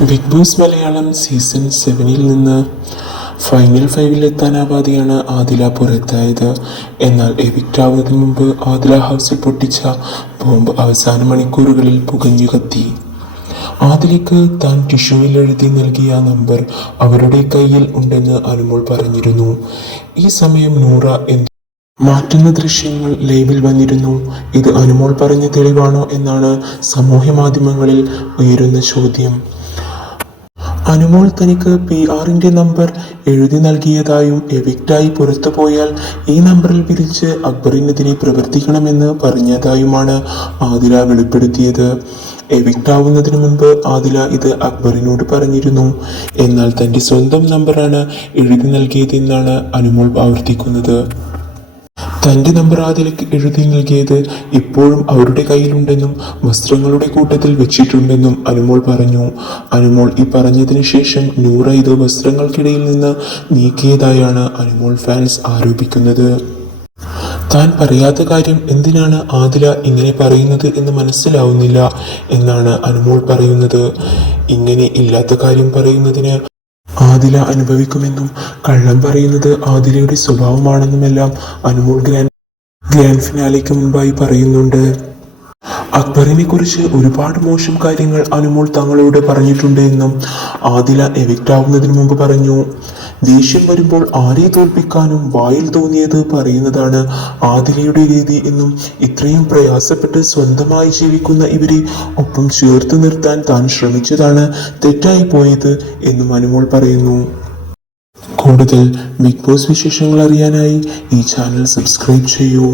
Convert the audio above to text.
Big boss Malayalam season 7-ൽ നിന്ന് final 5-ൽ എത്താനാവാതെയാണ് Adila പുറത്തായത്. എന്നാൽ എവിക്റ്റ് ആവുന്നതിന് മുമ്പ് ആദില ഹൗസിൽ പൊട്ടിച്ച ബോംബ് അവസാന മണിക്കൂറുകളിൽ പുകഞ്ഞു കത്തി. ആദിലയ്ക്ക് താൻ ടിഷ്യൂവിൽ എഴുതി നൽകിയ നമ്പർ അവരുടെ കയ്യിൽ ഉണ്ടെന്ന് അനുമോൾ പറഞ്ഞിരുന്നു. ഈ സമയം നൂറ മാറ്റുന്ന ദൃശ്യങ്ങൾ ലൈവിൽ വന്നിരുന്നു. ഇത് അനുമോൾ പറഞ്ഞ തെളിവാണോ എന്നാണ് സമൂഹ മാധ്യമങ്ങളിൽ ഉയരുന്ന ചോദ്യം. അനുമോൾ തനിക്ക് PR-ന്റെ നമ്പർ എഴുതി നൽകിയതായും എവിക്റ്റായി പുറത്തു പോയാൽ ഈ നമ്പറിൽ വിളിച്ച് അക്ബറിനെതിരെ പ്രവർത്തിക്കണമെന്ന് പറഞ്ഞതായുമാണ് ആദില വെളിപ്പെടുത്തിയത്. എവിക്റ്റ് ആവുന്നതിന് മുൻപ് ആദില ഇത് അക്ബറിനോട് പറഞ്ഞിരുന്നു. എന്നാൽ തന്റെ സ്വന്തം നമ്പറാണ് എഴുതി നൽകിയതെന്നാണ് അനുമോൾ ആവർത്തിക്കുന്നത്. തന്റെ നമ്പർ ആദിലയ്ക്ക് എഴുതി നൽകിയത് ഇപ്പോഴും അവരുടെ കയ്യിലുണ്ടെന്നും വസ്ത്രങ്ങളുടെ കൂട്ടത്തിൽ വെച്ചിട്ടുണ്ടെന്നും അനുമോൾ പറഞ്ഞു. അനുമോൾ ഈ പറഞ്ഞതിന് ശേഷം നൂറ ഇത് വസ്ത്രങ്ങൾക്കിടയിൽ നിന്ന് നീക്കിയതായാണ് അനുമോൾ ഫാൻസ് ആരോപിക്കുന്നത്. താൻ പറയാത്ത കാര്യം എന്തിനാണ് ആദില ഇങ്ങനെ പറയുന്നത് എന്ന് മനസ്സിലാവുന്നില്ല എന്നാണ് അനുമോൾ പറയുന്നത്. ഇങ്ങനെ ഇല്ലാത്ത കാര്യം പറയുന്നതിന് ആദില അനുഭവിക്കുമെന്നും കള്ളം പറയുന്നത് ആദിലയുടെ സ്വഭാവമാണെന്നുമെല്ലാം അനുമോൾ ഗ്രാൻഡ് ഫിനാലെക്ക് മുൻപായി പറയുന്നുണ്ട്. അക്ബറിനെ കുറിച്ച് ഒരുപാട് മോശം കാര്യങ്ങൾ അനുമോൾ തങ്ങളോട് പറഞ്ഞിട്ടുണ്ട് എന്നും ആദില എവിക്റ്റ് ആവുന്നതിന് മുമ്പ് പറഞ്ഞു. ദേഷ്യം വരുമ്പോൾ ആരെ തോൽപ്പിക്കാനും വായിൽ തോന്നിയത് പറയുന്നതാണ് ആദിലയുടെ രീതി എന്നും ഇത്രയും പ്രയാസപ്പെട്ട് സ്വന്തമായി ജീവിക്കുന്ന ഇവരെ ഒപ്പം ചേർത്ത് നിർത്താൻ താൻ ശ്രമിച്ചതാണ് തെറ്റായി പോയത് എന്നും അനുമോൾ പറയുന്നു. കൂടുതൽ ബിഗ് ബോസ് വിശേഷങ്ങൾ അറിയാനായി ഈ ചാനൽ സബ്സ്ക്രൈബ് ചെയ്യൂ.